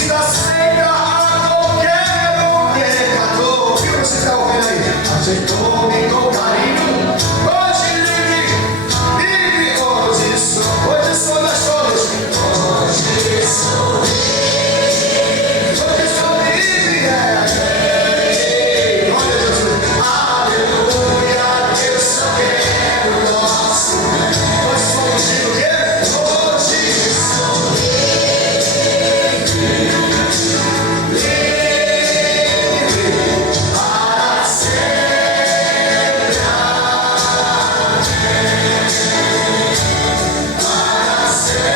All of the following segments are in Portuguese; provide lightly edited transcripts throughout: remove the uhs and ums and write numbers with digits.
está aceita a qualquer um pecador. O que você está ouvindo aí? Aceitou-me com carinho. Hoje livre, hoje sou das todas. Hoje sou livre, Olha Jesus, aleluia, Deus só quer o nosso. Nós somos o quê? Hoje sou livre para sempre, para sempre.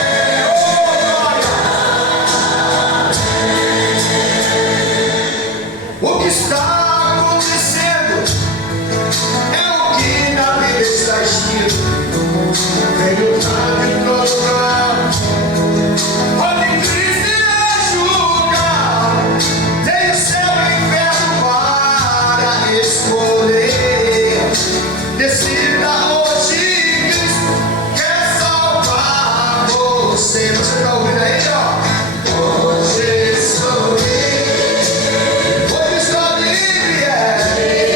O que está acontecendo é o que na Bíblia está escrito. Vem o sábio em todo lugar. Pode Cristo julgar. Tem o céu e o inferno para escolher. Decida hoje, Cristo quer salvar você. Você está ouvindo aí, ó? Hoje sou livre. Hoje sou livre, aleluia,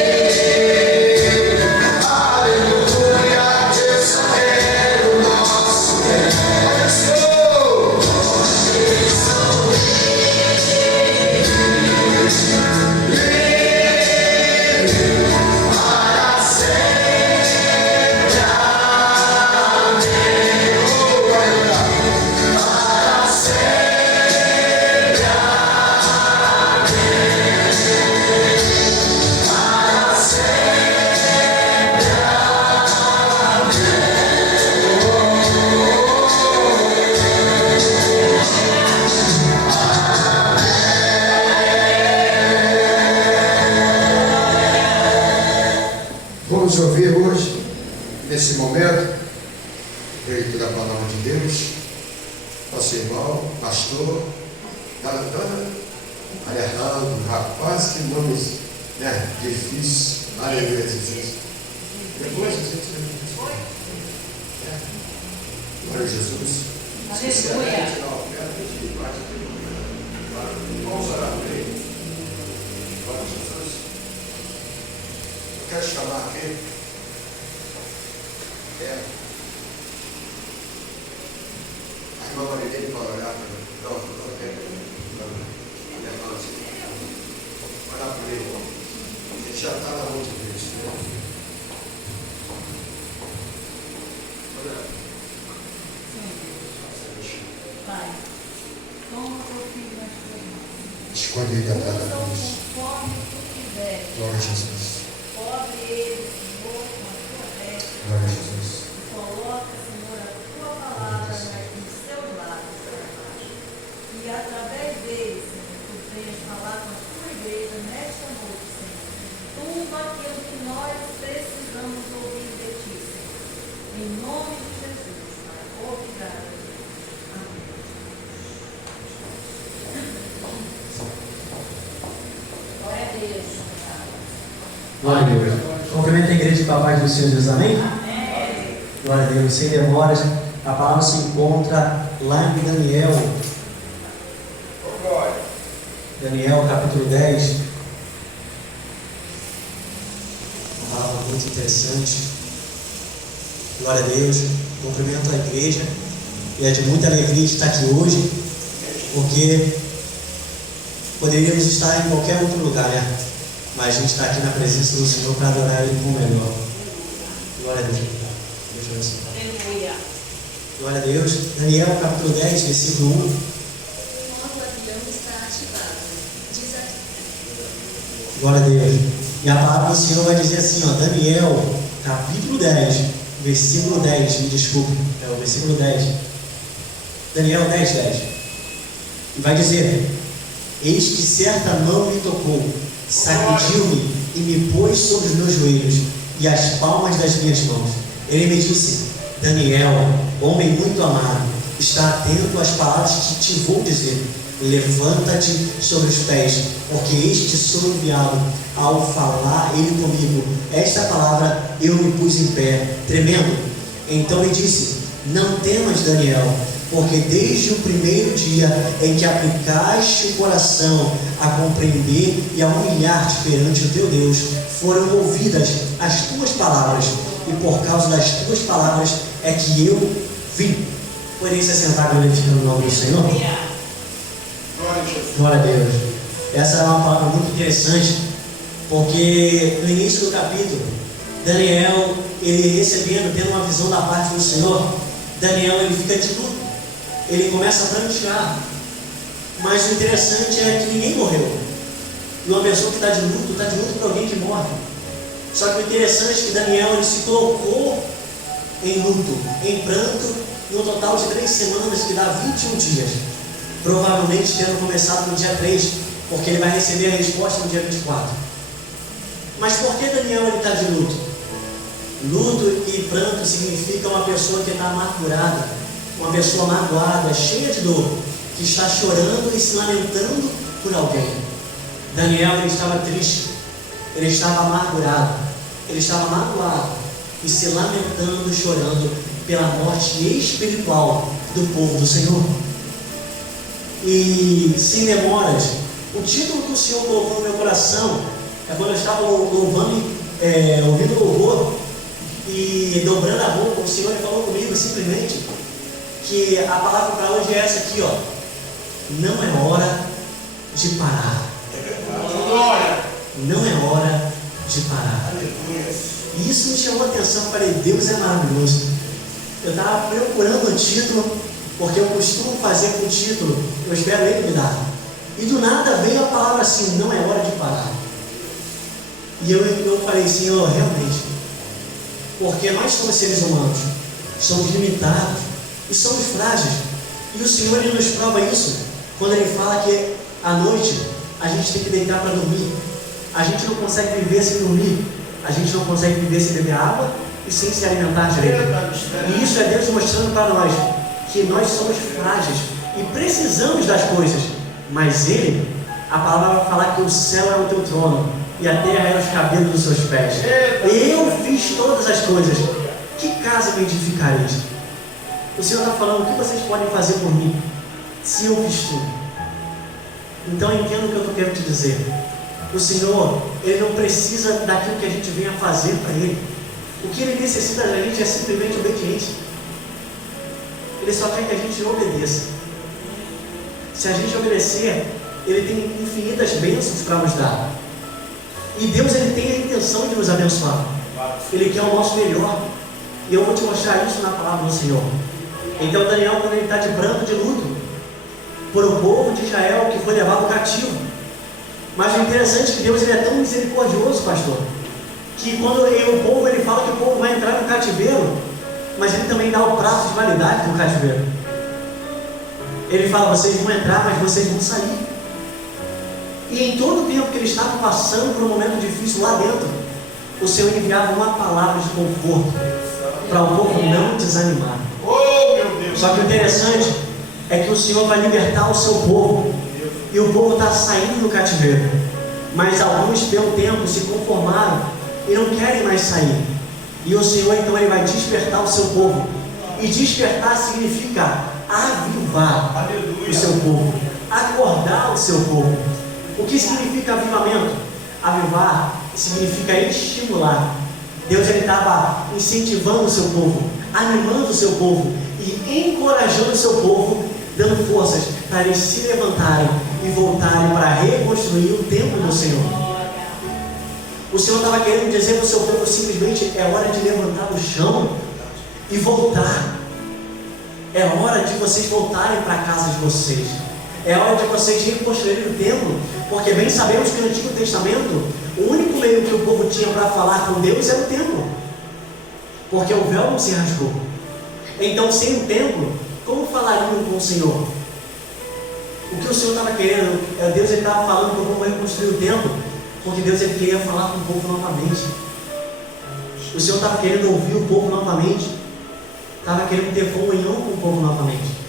Deus só quer o nosso bem. Hoje sou livre para sempre, amém. Oh, para sempre, para sempre, Vamos ouvir hoje, nesse momento, o leito da palavra de Deus, nosso irmão, pastor, alertando, rapaz, que nomes, né, difícil, aleluia, Jesus. Depois a gente glória a Jesus. Aleluia. Vamos orar por ele. Glória a Jesus. Eu quero chamar aqui. A irmã Marilene para olhar para mim. Não, olhar por ele. Ele já está na outra vez. Pai, toma o teu filho nas tuas mãos. Escolhe ele atrás da Usa-o cruz. conforme tu quiseres. Glória a Jesus. Cobre ele, Senhor, com a tua veste. Glória a Jesus. E coloca, Senhor, a tua palavra nos seus lábios. E através dele, Senhor, tu venhas falar com a tua igreja nesta noite, Senhor. Tudo aquilo que nós precisamos ouvir de ti, Senhor. Em nome de Jesus, Pai. Obrigado. Glória a Deus. Glória a Deus. Cumprimento a igreja de Papai do Senhor Jesus, amém? Amém. Glória a Deus. Sem demoras, a palavra se encontra lá em Daniel. Daniel, capítulo 10. Uma palavra muito interessante. Glória a Deus. Cumprimento a igreja. E é de muita alegria estar aqui hoje, porque poderíamos estar em qualquer outro lugar, né? Mas a gente está aqui na presença do Senhor para adorar Ele como melhor. Glória a Deus. Deus abençoe. Aleluia. Glória a Deus. Daniel, capítulo 10, versículo 1. Quando o avião está ativado, diz aqui. Glória a Deus. E a palavra do Senhor vai dizer assim, ó, Daniel, capítulo 10, versículo 10, me desculpe, é o versículo 10. Daniel 10, 10. E vai dizer: eis que certa mão me tocou, sacudiu-me e me pôs sobre os meus joelhos e as palmas das minhas mãos. Ele me disse: Daniel, homem muito amado, está atento às palavras que te vou dizer. Levanta-te sobre os pés, porque este sou enviado. Ao falar ele comigo esta palavra, eu me pus em pé, tremendo. Então me disse: não temas, Daniel, porque desde o primeiro dia em que aplicaste o coração a compreender e a humilhar-te perante o teu Deus, foram ouvidas as tuas palavras, e por causa das tuas palavras é que eu vim. Podem se assentar glorificando o nome do Senhor? Glória a Deus. Essa é uma palavra muito interessante, porque no início do capítulo, Daniel, ele recebendo, tendo uma visão da parte do Senhor, Daniel, ele fica de luto, ele começa a prantear, mas o interessante é que ninguém morreu. E uma pessoa que está de luto por alguém que morre. Só que o interessante é que Daniel, ele se colocou em luto, em pranto, no total de 3 semanas, que dá 21 dias, provavelmente tendo começado no dia 3, porque ele vai receber a resposta no dia 24. Mas por que Daniel está de luto? Luto e pranto significa uma pessoa que está amargurada, uma pessoa magoada, cheia de dor, que está chorando e se lamentando por alguém. Daniel, ele estava triste, ele estava amargurado, ele estava magoado e se lamentando, chorando pela morte espiritual do povo do Senhor. E sem demoras, o título que o Senhor colocou no meu coração é quando eu estava louvando, ouvindo o louvor e dobrando a boca, o Senhor falou comigo simplesmente que a palavra para hoje é essa aqui, ó: não é hora de parar. Não é hora de parar. E isso me chamou a atenção. Eu falei, Deus é maravilhoso. Eu estava procurando o título, porque eu costumo fazer com o título, eu espero ele me dar. E do nada veio a palavra assim: não é hora de parar. E eu falei, Senhor, realmente, porque nós somos seres humanos, somos limitados e somos frágeis. E o Senhor, ele nos prova isso quando ele fala que à noite a gente tem que deitar para dormir. A gente não consegue viver sem dormir, a gente não consegue viver sem beber água e sem se alimentar direito. E isso é Deus mostrando para nós que nós somos frágeis e precisamos das coisas, mas Ele, a palavra vai falar que o céu é o teu trono e a terra é os cabelos dos seus pés. Eu fiz todas as coisas, que casa me edificareis? O Senhor está falando: o que vocês podem fazer por mim, se eu fiz tudo? Então entenda o que eu estou querendo te dizer. O Senhor, Ele não precisa daquilo que a gente venha fazer para Ele. O que Ele necessita da gente é simplesmente obediência. Ele só quer que a gente obedeça. Se a gente obedecer, Ele tem infinitas bênçãos para nos dar. E Deus, Ele tem a intenção de nos abençoar. Ele quer o nosso melhor. E eu vou te mostrar isso na palavra do Senhor. Então Daniel, quando ele está de pranto, de luto, por o povo de Israel que foi levado cativo. Mas o interessante é que Deus, ele é tão misericordioso, pastor, que quando o povo, ele fala que o povo vai entrar no cativeiro, mas ele também dá o prazo de validade do cativeiro. Ele fala: vocês vão entrar, mas vocês vão sair. E em todo o tempo que eles estavam passando por um momento difícil lá dentro, o Senhor enviava uma palavra de conforto para o povo não desanimar. Só que o interessante é que o Senhor vai libertar o seu povo, e o povo está saindo do cativeiro, mas alguns pelo tempo se conformaram e não querem mais sair. E o Senhor então, ele vai despertar o seu povo. E despertar significa avivar o seu povo, acordar o seu povo. O que significa avivamento? Avivar significa estimular. Deus, ele estava incentivando o seu povo, animando o seu povo e encorajando o seu povo, dando forças para eles se levantarem e voltarem para reconstruir o templo do Senhor. O Senhor estava querendo dizer para o seu povo simplesmente: é hora de levantar do chão e voltar. É hora de vocês voltarem para a casa de vocês. É hora de vocês reconstruírem o templo, porque bem sabemos que no Antigo Testamento o único meio que o povo tinha para falar com Deus era o templo, porque o véu não se rasgou. Então, sem o templo, como falariam com o Senhor? O que o Senhor estava querendo, Deus estava falando para o povo reconstruir o templo, porque Deus, ele queria falar com o povo novamente. O Senhor estava querendo ouvir o povo novamente, estava querendo ter comunhão com o povo novamente.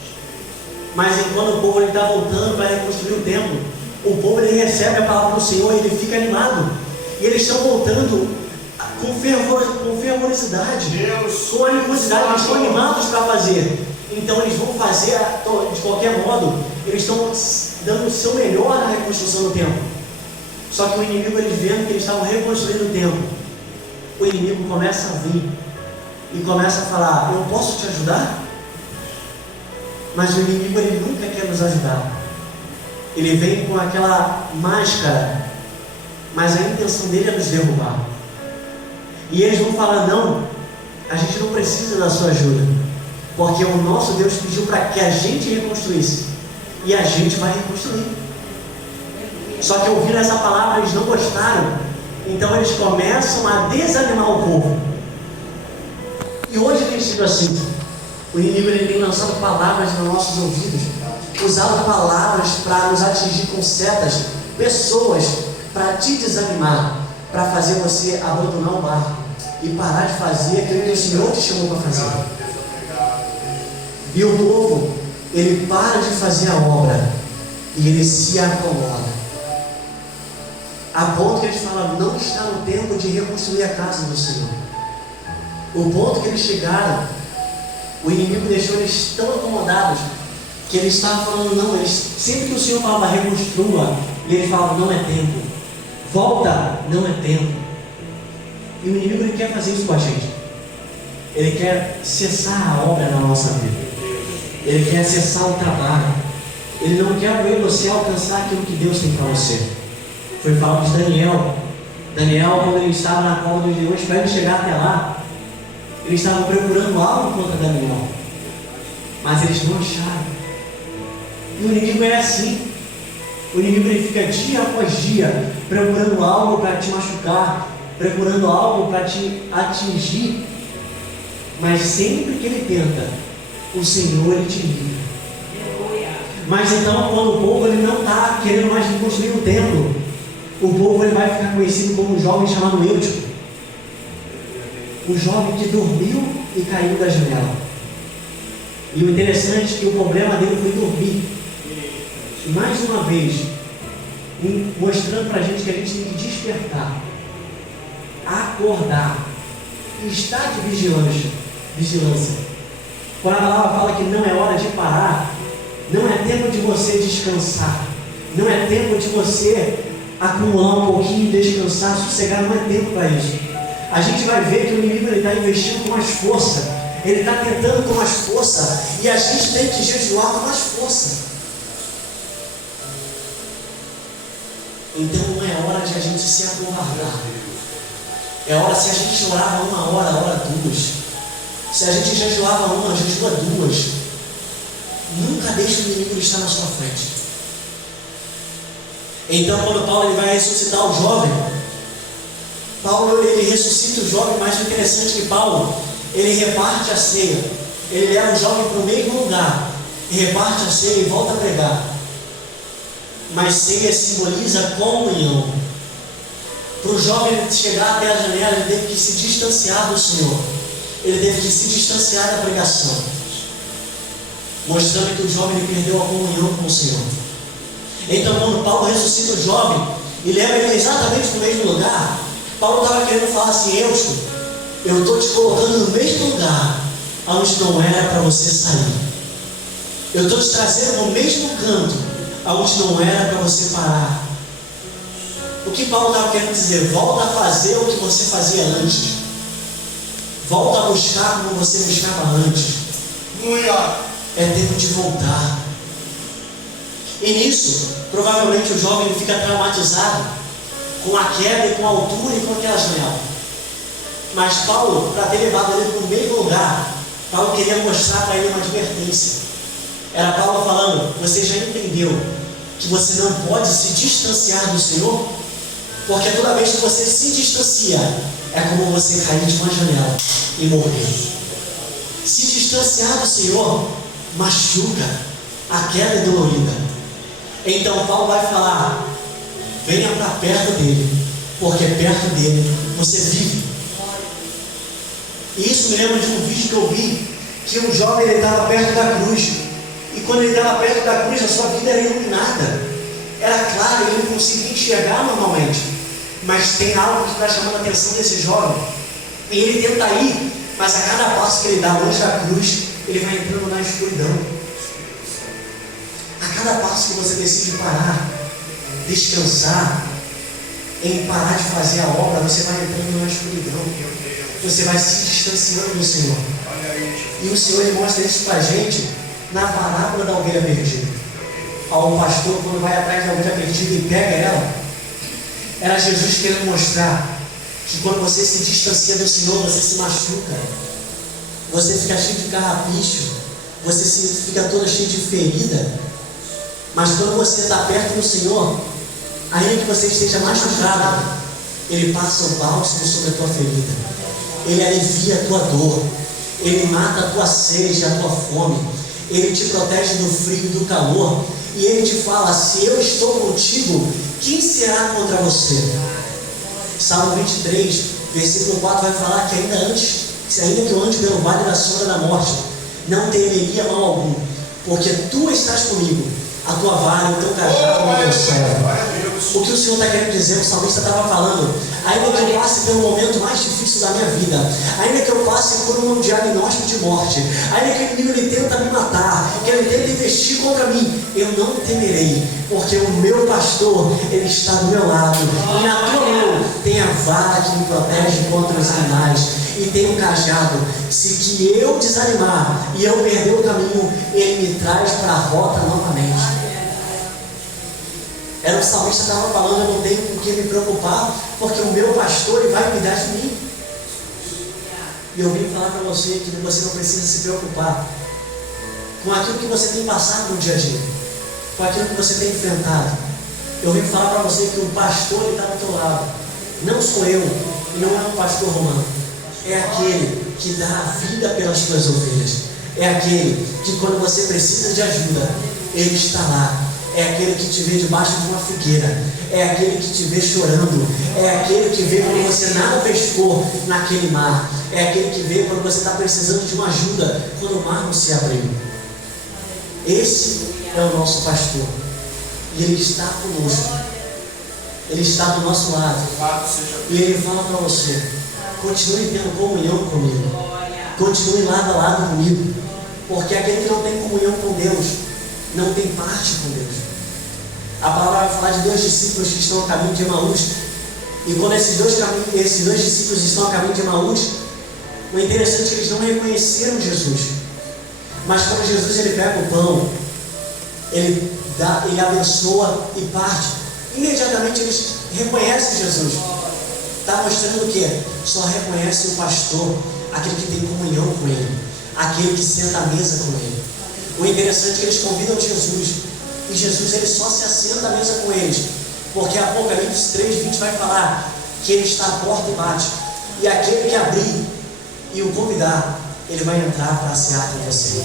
Mas enquanto o povo está voltando para reconstruir o templo, o povo, ele recebe a palavra do Senhor e ele fica animado. E eles estão voltando com fervorosidade, com animosidade, eles estão animados para fazer. Então eles vão fazer, de qualquer modo, eles estão dando o seu melhor na reconstrução do templo. Só que o inimigo, eles vendo que eles estavam reconstruindo o templo, o inimigo começa a vir e começa a falar: eu posso te ajudar? Mas o inimigo, ele nunca quer nos ajudar. Ele vem com aquela máscara, mas a intenção dele é nos derrubar. E eles vão falar: não, a gente não precisa da sua ajuda, porque o nosso Deus pediu para que a gente reconstruísse, e a gente vai reconstruir. Só que ouvindo essa palavra, eles não gostaram, então eles começam a desanimar o povo. E hoje tem sido assim. O inimigo, ele tem lançado palavras nos nossos ouvidos, usado palavras para nos atingir com setas, pessoas para te desanimar, para fazer você abandonar o barco e parar de fazer aquilo que o Senhor te chamou para fazer. E o povo, ele para de fazer a obra e ele se acomoda, a ponto que eles falam: não está no tempo de reconstruir a casa do Senhor. O ponto que eles chegaram, o inimigo deixou eles tão acomodados que eles estavam falando: não, eles, sempre que o Senhor falava reconstrua, e eles falavam: não é tempo, volta, não é tempo. E o inimigo, ele quer fazer isso com a gente. Ele quer cessar a obra na nossa vida, ele quer cessar o trabalho, ele não quer ver você alcançar aquilo que Deus tem para você. Foi falado de Daniel, quando ele estava na cova dos leões, para ele chegar até lá, eles estavam procurando algo contra Daniel, mas eles não acharam. E o inimigo é assim. O inimigo, ele fica dia após dia procurando algo para te machucar, procurando algo para te atingir, mas sempre que ele tenta, o Senhor, ele te livra. Mas então, quando o povo, ele não está querendo mais reconstruir o templo, o povo, ele vai ficar conhecido como um jovem chamado Eutico, o jovem que dormiu e caiu da janela. E o interessante é que o problema dele foi dormir. E mais uma vez, mostrando para a gente que a gente tem que despertar, acordar e estar de vigilância. Quando a palavra fala que não é hora de parar, não é tempo de você descansar, não é tempo de você acumular um pouquinho, descansar, sossegar, não é tempo para isso. A gente vai ver que o inimigo está investindo com mais força, ele está tentando com mais força, e a gente tem que jejuar com mais força. Então não é hora de a gente se acovardar. É hora, se a gente orava 1 hora, ora 2. Se a gente jejuava 1, jejua 2. Nunca deixe o inimigo estar na sua frente. Então, quando Paulo, ele vai ressuscitar o jovem, Paulo, ele ressuscita o jovem, mas o interessante é que Paulo, ele reparte a ceia, ele leva o jovem para o mesmo lugar, e reparte a ceia e volta a pregar. Mas ceia simboliza comunhão. Para o jovem chegar até a janela, ele teve que se distanciar do Senhor, ele teve que se distanciar da pregação, mostrando que o jovem, ele perdeu a comunhão com o Senhor. Então, quando Paulo ressuscita o jovem e leva ele exatamente para o mesmo lugar, Paulo estava querendo falar assim: Eutico, eu estou te colocando no mesmo lugar onde não era para você sair. Eu estou te trazendo no mesmo canto onde não era para você parar. O que Paulo estava querendo dizer? Volta a fazer o que você fazia antes. Volta a buscar como você buscava antes. É tempo de voltar. E nisso, provavelmente o jovem fica traumatizado com a queda e com a altura e com aquela janela. Mas Paulo, para ter levado ele para o mesmo lugar, Paulo queria mostrar para ele uma advertência. Era Paulo falando: você já entendeu que você não pode se distanciar do Senhor? Porque toda vez que você se distancia, é como você cair de uma janela e morrer. Se distanciar do Senhor machuca, a queda é dolorida. Então Paulo vai falar: venha para perto dele, porque perto dele você vive. E isso me lembra de um vídeo que eu vi, que um jovem, ele estava perto da cruz, e quando ele estava perto da cruz, a sua vida era iluminada, era claro, ele não conseguia enxergar normalmente, mas tem algo que está chamando a atenção desse jovem, e ele tenta ir, mas a cada passo que ele dá longe da cruz, ele vai entrando na escuridão. A cada passo que você decide parar, descansar, em parar de fazer a obra, você vai entrando na escuridão. Você vai se distanciando do Senhor. E o Senhor ele mostra isso para a gente na parábola da ovelha perdida. O pastor, quando vai atrás da ovelha perdida e pega ela, era Jesus querendo mostrar que quando você se distancia do Senhor, você se machuca, você fica cheio de carrapicho, você fica toda cheia de ferida. Mas quando você está perto do Senhor, ainda que você esteja machucado, Ele passa o bálsamo sobre a tua ferida, Ele alivia a tua dor, Ele mata a tua sede, a tua fome, Ele te protege do frio e do calor, e Ele te fala: se eu estou contigo, quem será contra você? Salmo 23, versículo 4 vai falar que ainda que eu ande pelo vale da sombra da morte, não temeria mal algum, porque tu estás comigo, a tua vara e o teu cajado me consolam. O que o Senhor está querendo dizer, o salmista estava falando: ainda que eu passe pelo momento mais difícil da minha vida, ainda que eu passe por um diagnóstico de morte, ainda que o inimigo ele tenta me matar, que ele tenta investir contra mim, eu não temerei, porque o meu pastor, ele está do meu lado, e na tua mão tem a vara que me protege contra os animais, e tem um cajado. Se que eu desanimar e eu perder o caminho, ele me traz para a rota novamente. Era o salmista que estava falando: eu não tenho com que me preocupar, porque o meu pastor ele vai cuidar de mim. E eu vim falar para você que você não precisa se preocupar com aquilo que você tem passado no dia a dia, com aquilo que você tem enfrentado. Eu vim falar para você que o pastor está do teu lado. Não sou eu, e não é um pastor romano. É aquele que dá a vida pelas tuas ovelhas. É aquele que quando você precisa de ajuda, ele está lá. É aquele que te vê debaixo de uma figueira. É aquele que te vê chorando. É aquele que vê quando você nada pescou naquele mar. É aquele que vê quando você está precisando de uma ajuda, quando o mar não se abriu. Esse é o nosso pastor. E ele está conosco. Ele está do nosso lado. E ele fala para você: continue tendo comunhão comigo. Continue lado a lado comigo. Porque aquele que não tem comunhão com Deus não tem parte com Deus. A palavra vai falar de dois discípulos que estão a caminho de Emaús. E quando esses dois discípulos estão a caminho de Emaús, o interessante é que eles não reconheceram Jesus. Mas quando Jesus ele pega o pão, ele abençoa e parte, imediatamente eles reconhecem Jesus. Está mostrando o quê? Só reconhece o pastor, aquele que tem comunhão com ele, aquele que senta à mesa com ele. O interessante é que eles convidam Jesus, e Jesus ele só se assenta à mesa com eles, porque Apocalipse 3:20 vai falar que ele está à porta e bate, e aquele que abrir e o convidar, ele vai entrar para cear com você.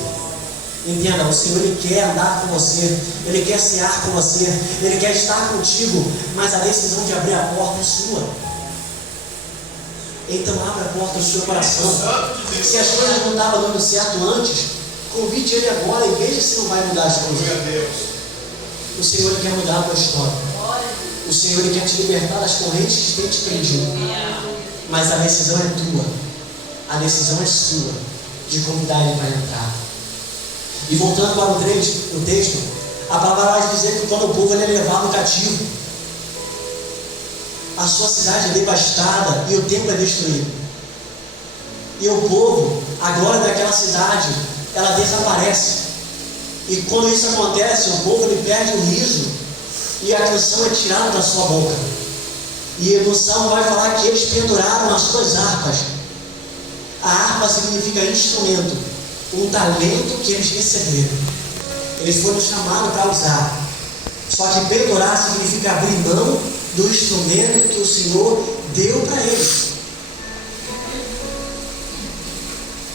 Entenda, o Senhor ele quer andar com você, ele quer cear com você, ele quer estar contigo, mas a decisão de abrir a porta é sua. Então abra a porta do seu coração. Se as coisas não estavam dando certo antes, convide ele agora e veja se não vai mudar as coisas. O Senhor ele quer mudar a tua história. O Senhor ele quer te libertar das correntes que têm te prendido. Mas a decisão é tua. A decisão é sua de convidar ele para entrar. E voltando para o texto, a palavra vai dizer que quando o povo ele é levado cativo, a sua cidade é devastada e o templo é destruído. E o povo, a glória daquela cidade, ela desaparece. E quando isso acontece, o povo ele perde o riso e a canção é tirada da sua boca. E no Salmo vai falar que eles penduraram as suas harpas. A harpa significa instrumento, um talento que eles receberam. Eles foram chamados para usar. Só que pendurar significa abrir mão do instrumento que o Senhor deu para eles.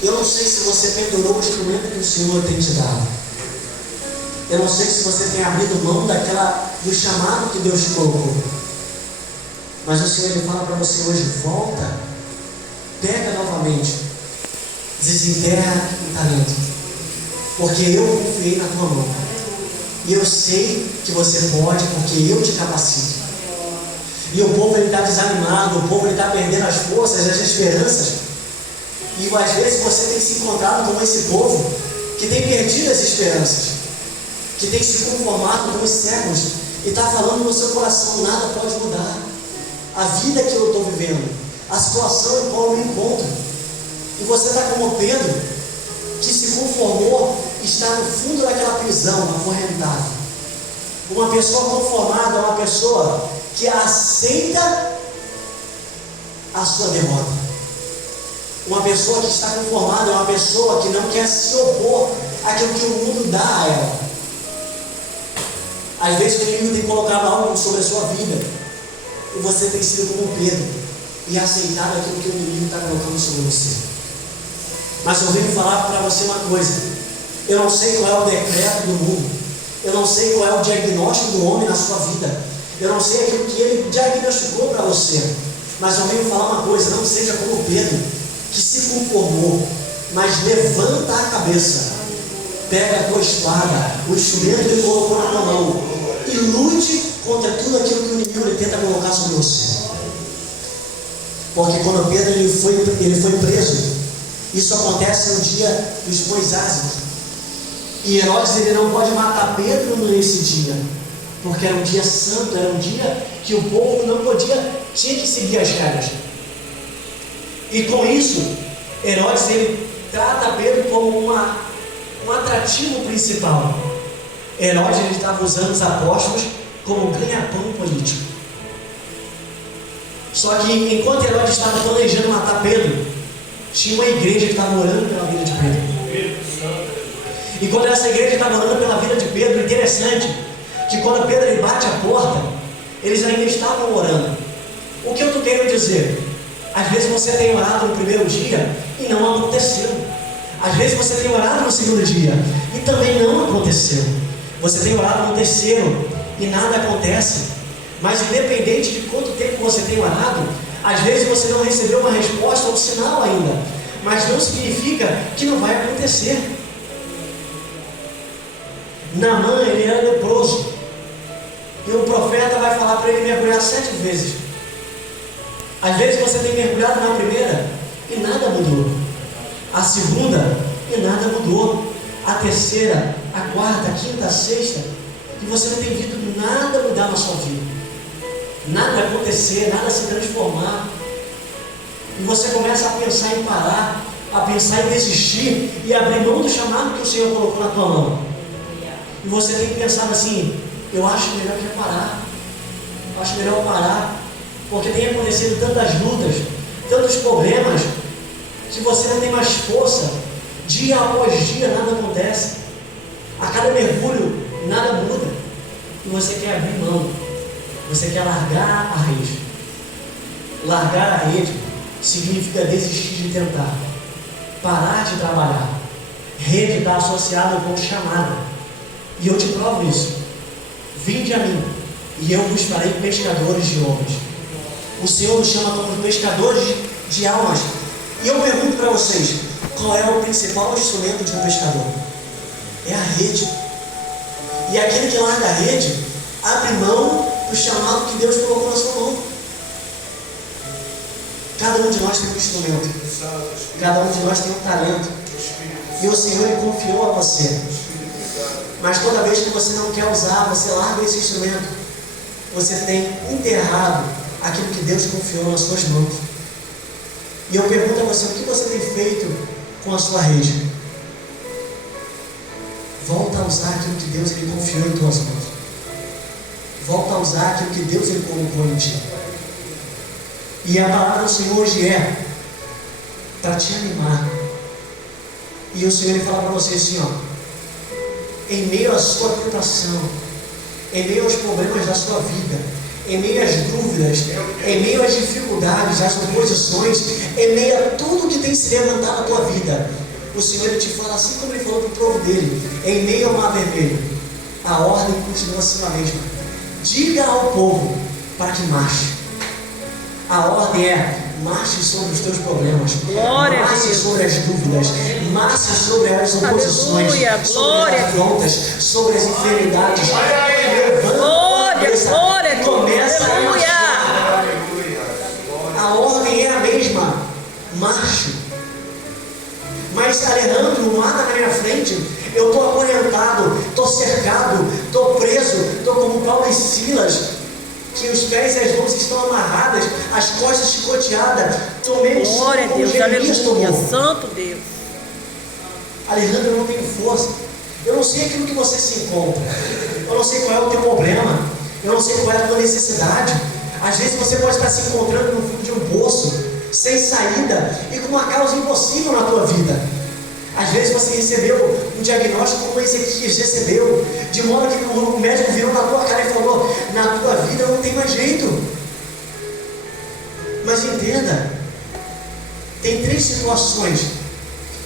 Eu não sei se você pendurou o instrumento que o Senhor tem te dado. Eu não sei se você tem abrido mão do chamado que Deus te colocou. Mas o Senhor ele fala para você hoje: volta, pega novamente, desenterra o talento, porque eu confiei na tua mão. E eu sei que você pode, porque eu te capacito. E o povo está desanimado, o povo está perdendo as forças, as esperanças. E às vezes você tem se encontrado com esse povo que tem perdido as esperanças, que tem se conformado com os séculos e está falando no seu coração: nada pode mudar. A vida que eu estou vivendo, a situação em qual eu me encontro. E você está como Pedro, que se conformou, está no fundo daquela prisão, acorrentado. Uma pessoa conformada é uma pessoa que aceita a sua derrota. Uma pessoa que está conformada é uma pessoa que não quer se opor àquilo que o mundo dá a ela. Às vezes o inimigo tem colocado algo sobre a sua vida e você tem sido como Pedro e aceitado aquilo que o inimigo está colocando sobre você. Mas eu venho falar para você uma coisa: eu não sei qual é o decreto do mundo, eu não sei qual é o diagnóstico do homem na sua vida, eu não sei aquilo que ele diagnosticou para você, mas eu venho falar uma coisa: não seja como Pedro, que se conformou, mas levanta a cabeça, pega a tua espada, o instrumento que ele colocou na tua mão, e lute contra tudo aquilo que o inimigo ele tenta colocar sobre você. Porque quando Pedro ele foi preso, isso acontece no dia dos pães ázimos, e Herodes ele não pode matar Pedro nesse dia, porque era um dia santo, era um dia que o povo não podia, tinha que seguir as regras. E com isso, Herodes ele trata Pedro como um atrativo principal. Herodes ele estava usando os apóstolos como ganha-pão político. Só que enquanto Herodes estava planejando matar Pedro, tinha uma igreja que estava orando pela vida de Pedro. E quando essa igreja estava orando pela vida de Pedro, interessante que quando Pedro ele bate a porta, eles ainda estavam orando. O que eu estou querendo dizer? Às vezes você tem orado no primeiro dia e não aconteceu. Às vezes você tem orado no segundo dia e também não aconteceu. Você tem orado no terceiro e nada acontece. Mas independente de quanto tempo você tem orado, às vezes você não recebeu uma resposta ou um sinal ainda. Mas não significa que não vai acontecer. Naamã, ele era leproso. E o profeta vai falar para ele mergulhar 7 vezes. Às vezes você tem mergulhado na primeira e nada mudou. A segunda e nada mudou. A terceira, a quarta, a quinta, a sexta, e você não tem visto nada mudar na sua vida. Nada acontecer, nada se transformar. E você começa a pensar em parar, a pensar em desistir e abrir mão do chamado que o Senhor colocou na tua mão. E você tem pensado assim: eu acho melhor que parar. Eu acho melhor parar. Porque tem acontecido tantas lutas, tantos problemas, que você não tem mais força. Dia após dia nada acontece. A cada mergulho nada muda. E você quer abrir mão. Você quer largar a rede. Largar a rede significa desistir de tentar. Parar de trabalhar. Rede está associada com chamada. E eu te provo isso. Vinde a mim, e eu vos farei pescadores de homens. O Senhor nos chama como pescadores de almas. E eu pergunto para vocês: qual é o principal instrumento de um pescador? É a rede. E aquele que larga a rede, abre mão do chamado que Deus colocou na sua mão. Cada um de nós tem um instrumento. Cada um de nós tem um talento. E o Senhor ele confiou a você. Mas toda vez que você não quer usar, você larga esse instrumento. Você tem enterrado aquilo que Deus confiou nas suas mãos. E eu pergunto a você: o que você tem feito com a sua rede? Volta a usar aquilo que Deus ele confiou em tuas mãos. Volta a usar aquilo que Deus ele colocou em ti. E a palavra do Senhor hoje é para te animar. E o Senhor ele fala para você assim: ó, em meio à sua tentação, em meio aos problemas da sua vida, em meio às dúvidas, em meio às dificuldades, às oposições, em meio a tudo que tem se levantado na tua vida, o Senhor ele te fala assim como ele falou para o povo dele: em meio ao mar vermelho, a ordem continua sendo a mesma. Diga ao povo para que marche. A ordem é: marche sobre os teus problemas, Glória marche sobre as dúvidas, marche sobre as oposições, Aleluia, sobre glória. as afrontas, sobre as enfermidades. Glória, glória, começa a aleluia. marchar. A ordem é a mesma: marche. cercado, estou preso, estou como Paulo e Silas, que os pés e as mãos estão amarradas, as costas chicoteadas, tomei o sono Glória a como Deus, Jeremias aleluia. tomou. Santo Deus. Alejandro, eu não tenho força. Eu não sei aquilo que você se encontra. Eu não sei qual é o teu problema. Eu não sei qual é a tua necessidade. Às vezes você pode estar se encontrando no fundo de um poço, sem saída e com uma causa impossível na tua vida. Às vezes você recebeu um diagnóstico como esse aqui recebeu, de modo que o médico virou na tua cara e falou: na tua vida não tem mais jeito. Mas entenda, tem 3 situações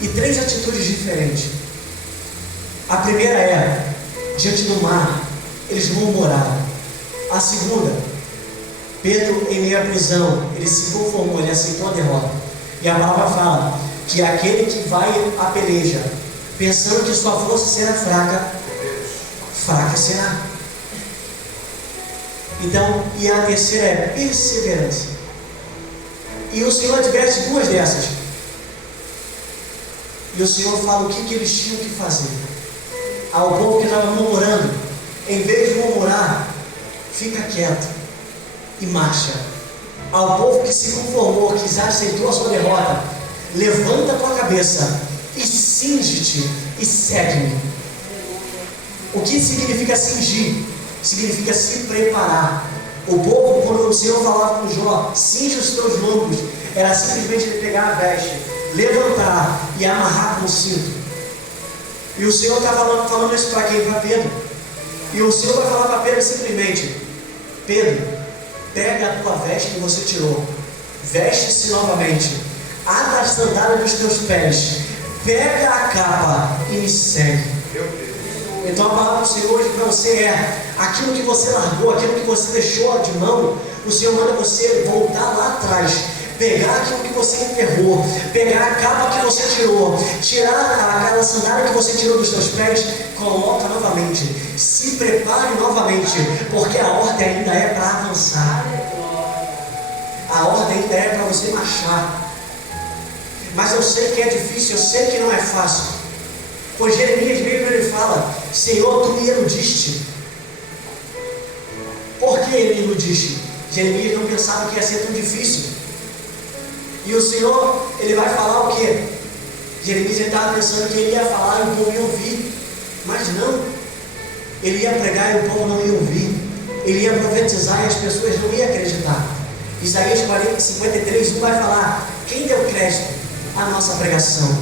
e 3 atitudes diferentes. A primeira é, diante do mar, eles murmuraram. A segunda, Pedro, em meio à prisão, ele se conformou, ele aceitou a derrota. E a palavra fala que aquele que vai à peleja, pensando que sua força será fraca, fraca será. Então, e a terceira é perseverança. E o Senhor adverte 2 dessas. E o Senhor fala o que eles tinham que fazer. Ao povo que estava murmurando, em vez de murmurar, fica quieto e marcha. Ao povo que se conformou, que já aceitou a sua derrota, levanta a tua cabeça e cinge-te e segue-me. O que significa cingir? Significa se preparar. O povo, quando o Senhor falava com Jó, cinge os teus lombos, era simplesmente ele pegar a veste, levantar e amarrar com o cinto. E o Senhor está falando isso para quem? Para Pedro. E o Senhor vai falar para Pedro simplesmente: Pedro, pega a tua veste que você tirou, veste-se novamente, ata as sandálias dos teus pés, pega a capa e me segue. Então a palavra do Senhor hoje para você é: aquilo que você largou, aquilo que você deixou de mão, o Senhor manda você voltar lá atrás, pegar aquilo que você enterrou, pegar a capa que você tirou, tirar aquela sandália que você tirou dos seus pés, coloca novamente, se prepare novamente, porque a ordem ainda é para avançar, a ordem ainda é para você marchar. Mas eu sei que é difícil, eu sei que não é fácil, pois Jeremias mesmo ele fala: Senhor, tu me iludiste. Por que ele iludiste? Jeremias não pensava que ia ser tão difícil. E o Senhor, ele vai falar o quê? Jeremias estava pensando que ele ia falar e o povo ia ouvir. Mas não. Ele ia pregar e o povo não ia ouvir. Ele ia profetizar e as pessoas não iam acreditar. Isaías 53:1 vai falar: quem deu crédito à nossa pregação?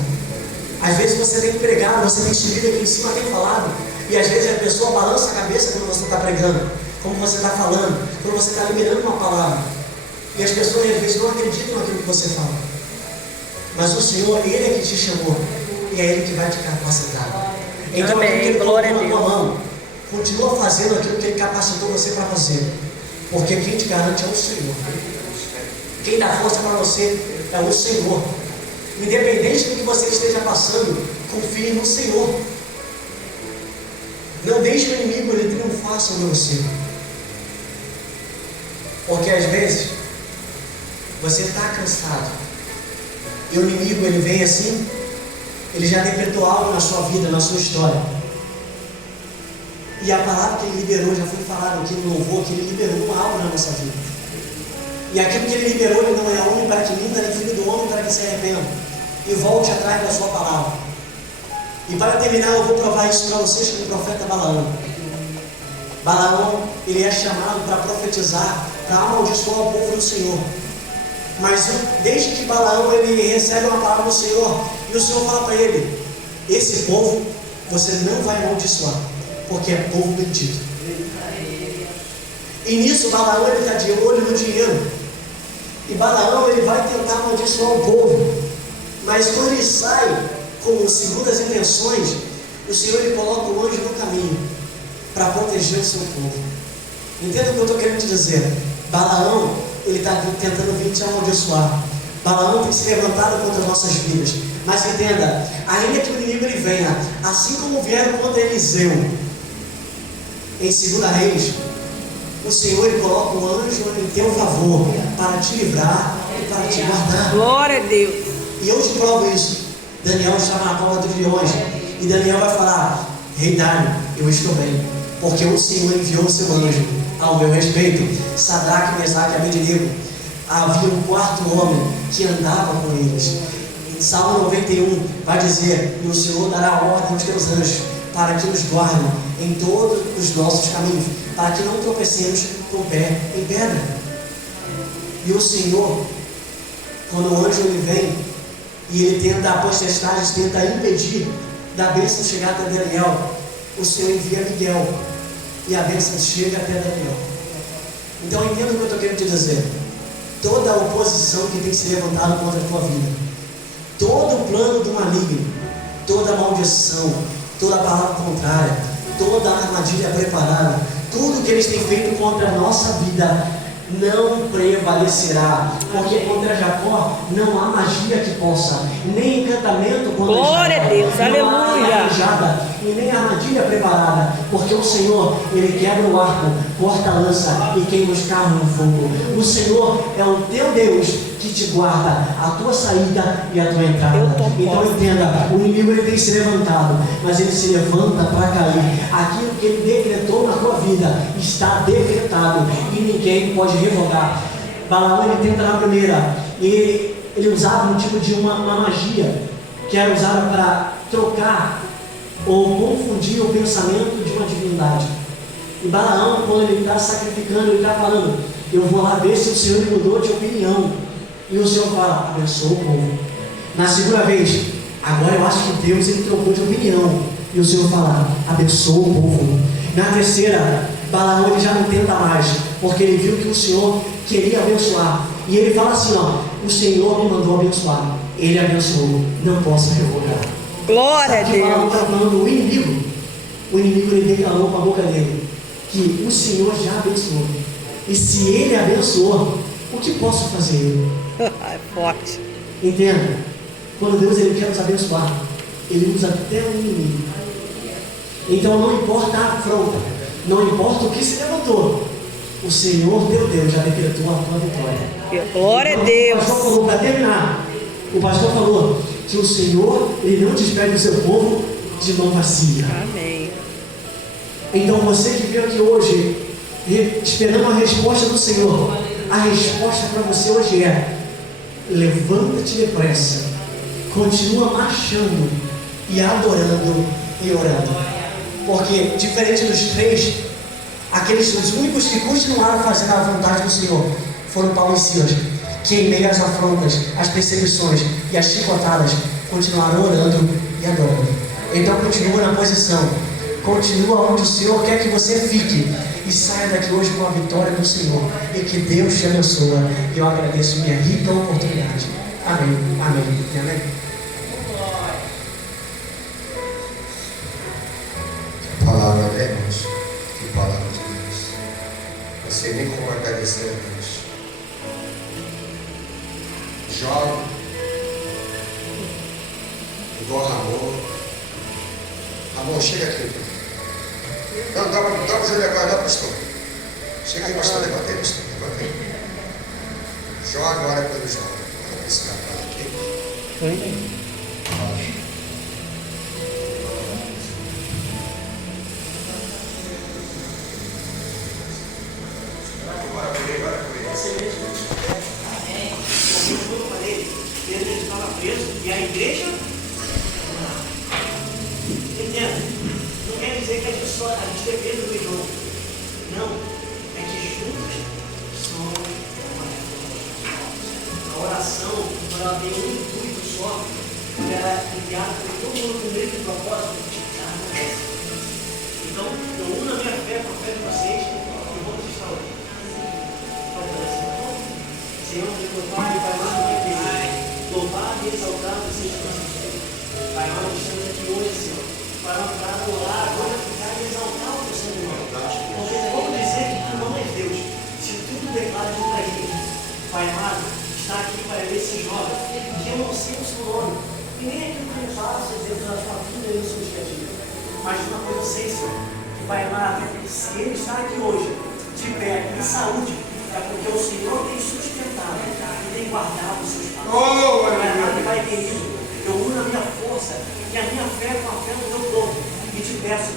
Às vezes você tem pregado, você tem subido aqui em cima, tem falado, e às vezes a pessoa balança a cabeça quando você está pregando, como você está falando, quando você está liberando uma palavra. E as pessoas às vezes não acreditam naquilo que você fala. Mas o Senhor, Ele é que te chamou, e é Ele que vai te capacitar. Então aquilo que Ele colocou na tua mão, continua fazendo aquilo que Ele capacitou você para fazer, porque quem te garante é o Senhor. Quem dá força para você é o Senhor. Independente do que você esteja passando, confie no Senhor. Não deixe o inimigo ele triunfar sobre você. Porque às vezes você está cansado e o inimigo ele vem assim, ele já decretou algo na sua vida, na sua história. E a palavra que ele liberou, já foi falado aqui no louvor, que ele liberou algo na nossa vida. E aquilo que ele liberou, ele não é homem para que minta, nem filho do homem para que se arrependa e volte atrás da sua palavra. E para terminar, eu vou provar isso para vocês com o profeta Balaão. Balaão, ele é chamado para profetizar, para amaldiçoar o povo do Senhor. Mas desde que Balaão ele recebe uma palavra do Senhor, e o Senhor fala para ele: esse povo você não vai amaldiçoar, porque é povo bendito. E nisso Balaão ele está de olho no dinheiro. E Balaão ele vai tentar amaldiçoar o povo. Mas quando ele sai com segundas intenções, o Senhor ele coloca o anjo no caminho para proteger o seu povo. Entenda o que eu estou querendo te dizer. Balaão ele está tentando vir te amaldiçoar. Balaão tem se levantado contra as nossas vidas. Mas entenda, ainda que o inimigo ele venha, assim como vieram contra Eliseu em 2 Reis, o Senhor ele coloca o anjo em teu favor para te livrar e para te guardar. Glória a Deus. E eu te provo isso. Daniel estava na cova dos leões. E Daniel vai falar: Rei Dário, eu estou bem, porque o Senhor enviou o seu anjo ao meu respeito. Sadraque, Mesaque e Abednego, havia um quarto homem que andava com eles. Em Salmo 91 vai dizer: e o Senhor dará ordem aos teus anjos para que nos guardem em todos os nossos caminhos, para que não tropecemos com o pé em pedra. E o Senhor, quando o anjo ele vem e ele tenta a potestade, tenta impedir da bênção chegar até Daniel, o Senhor envia Miguel e a bênção chega até Daniel. Então entenda o que eu estou querendo te dizer. Toda a oposição que tem se levantado contra a tua vida, todo o plano do maligno, toda a maldição, toda a palavra contrária, toda a armadilha preparada, tudo que eles têm feito contra a nossa vida não prevalecerá, porque contra Jacó não há magia que possa, nem encantamento contra Glória Israel, a Deus, não aleluia. há arranjada e nem armadilha preparada, porque o Senhor, ele quebra o arco, corta a lança e queima os carros no fogo. O Senhor é o teu Deus que te guarda a tua saída e a tua entrada. Então entenda, o inimigo ele tem se levantado, mas ele se levanta para cair. Aquilo que ele decretou na tua vida está decretado e ninguém pode revogar. Balaão ele tenta na primeira, e ele usava um tipo de uma magia que era usada para trocar ou confundir o pensamento de uma divindade. E Balaão, quando ele está sacrificando, ele está falando: eu vou lá ver se o Senhor mudou de opinião. E o Senhor fala: abençoa o povo. Na segunda vez, agora eu acho que Deus ele trocou de opinião. E o Senhor fala: abençoa o povo. Na terceira, Balaão ele já não tenta mais, porque ele viu que o Senhor queria abençoar. E ele fala assim: ó, o Senhor me mandou abençoar. Ele abençoou, não posso revogar. Glória a Sabe que Balaão Deus. está falando o inimigo ele declarou com a boca dele que o Senhor já abençoou. E se ele abençoou, o que posso fazer eu? É forte. Entenda, quando Deus ele quer nos abençoar, ele usa até o inimigo. Então não importa a afronta, não importa o que se levantou, o Senhor teu Deus já decretou a tua vitória. Glória a Então, Deus. o pastor falou, para terminar, o pastor falou que o Senhor ele não despede o seu povo de mão vazia. Amém. Então você que veio aqui hoje esperando a resposta do Senhor, a resposta para você hoje é: levanta-te depressa, continua marchando e adorando e orando, porque diferente dos três, os únicos que continuaram fazendo a vontade do Senhor foram Paulo e Silas, que em meio às afrontas, às perseguições e às chicotadas continuaram orando e adorando. Então continua na posição, continua onde o Senhor quer que você fique e saia daqui hoje com a vitória do Senhor, e que Deus te abençoe. E eu agradeço minha rica oportunidade. Amém, amém e amém. Que palavra, né, irmãos? Que palavra de Deus. Não sei nem como agradecer a Deus. Jovem, igual Ramon. Ramon, chega aqui. Não, dá para você levar, dá, pastor. Chega aí, pastor, levanta aí, pastor. Levanta aí. Joga, ora pelo jovem. Olha esse rapaz aqui. Ora por ele, ora por ele. Você mesmo. Amém. Porque como eu falei, ele estava preso e a igreja. Entenda? Não quer dizer que a gente depende do irmão. Não. É que juntos somos uma força. A oração, quando ela tem um intuito só, quando ela é enviada por todo mundo com o mesmo propósito, ela acontece. Então, eu uno a minha fé com a fé de vocês e vamos estar orando. Pode fazer assim, tá bom? Senhor, meu Pai, Pai amado, Pai querido, louvado e exaltado seja o nosso Deus. Pai amado, estamos aqui hoje, Senhor, para orar, glorificar e exaltar o teu santo nome. Porque como dizer que tu não és Deus, se tudo declara contra ele. Pai amado, está aqui para ver esse jovem, que eu não sei o seu nome, e nem aquilo que ele fala, se Deus da sua vida e do seu dia a dia. Mas uma coisa eu sei, Senhor, que Pai amado, se ele está aqui hoje, de pé, em saúde, é porque o Senhor tem sustentado e tem guardado os seus passos. Pai amado, Pai querido, eu uno a minha força e a minha fé com a fé do teu povo, e te peço,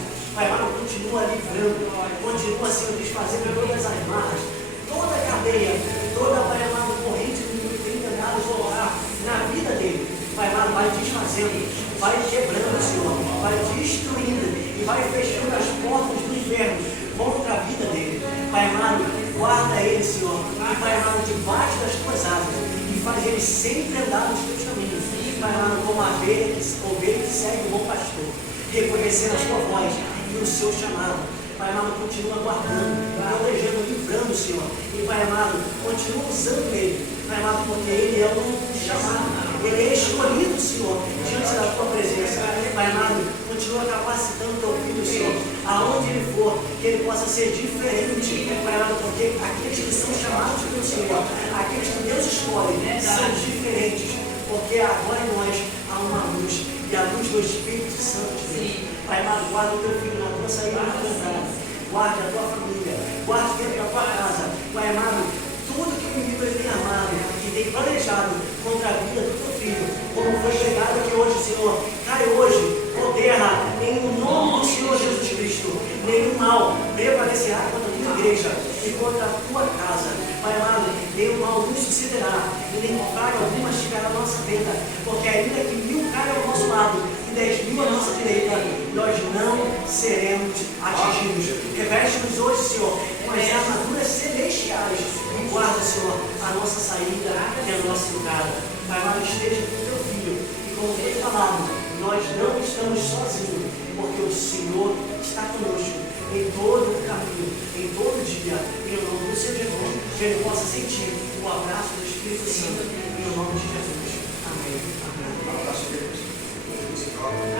vai fechando as portas do inferno contra a vida dele. Pai amado, guarda ele, Senhor, e Pai amado, debaixo das tuas asas, e faz ele sempre andar nos teus caminhos. Pai amado, como a ovelha que segue o bom pastor, reconhecendo a sua voz e o seu chamado. Pai amado, continua guardando, protegendo, livrando, Senhor. E Pai amado, continua usando ele. Pai amado, porque ele é um chamado, ele é escolhido, Senhor, diante da tua presença. Pai amado, continua capacitando teu filho, Senhor, aonde ele for, que ele possa ser diferente. Pai amado, porque aqueles que são chamados pelo Senhor, aqueles que Deus escolhe, são diferentes. Porque agora em nós há uma luz, e a luz do Espírito Santo de Deus. Pai amado, guarda o teu filho na tua saída e na tua entrada. Guarda a tua família, guarda dentro da tua casa. Pai amado, tudo que o inimigo tem amado e tem planejado contra a vida do teu filho, como foi pregado aqui hoje, Senhor, cai hoje, por terra, em nome do Senhor Jesus Cristo. Nenhum mal prevalecerá contra a tua igreja e contra a tua casa. Pai amado, nenhum mal nos sucederá e nem praga alguma chegará à nossa tenda, porque ainda que 1000 caiam ao nosso lado e 10.000 à nossa direita, nós não seremos atingidos. Reveste-nos hoje, Senhor, com as armaduras celestiais e guarda, Senhor, a nossa saída e a nossa entrada. Pai amado, esteja com o teu filho e como foi falado, nós não estamos sozinhos, porque o Senhor está conosco em todo o caminho, em todo o dia, em nome do Senhor Jesus, que ele possa sentir o abraço do Espírito Santo, em nome de Jesus. Amém. Amém.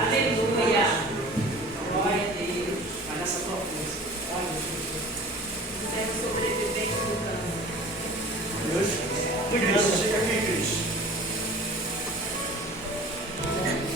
Aleluia. Glória a Deus. Vai nessa tua força. Olha, Jesus. Você é sobrevivente do câncer. Deus, cuidando.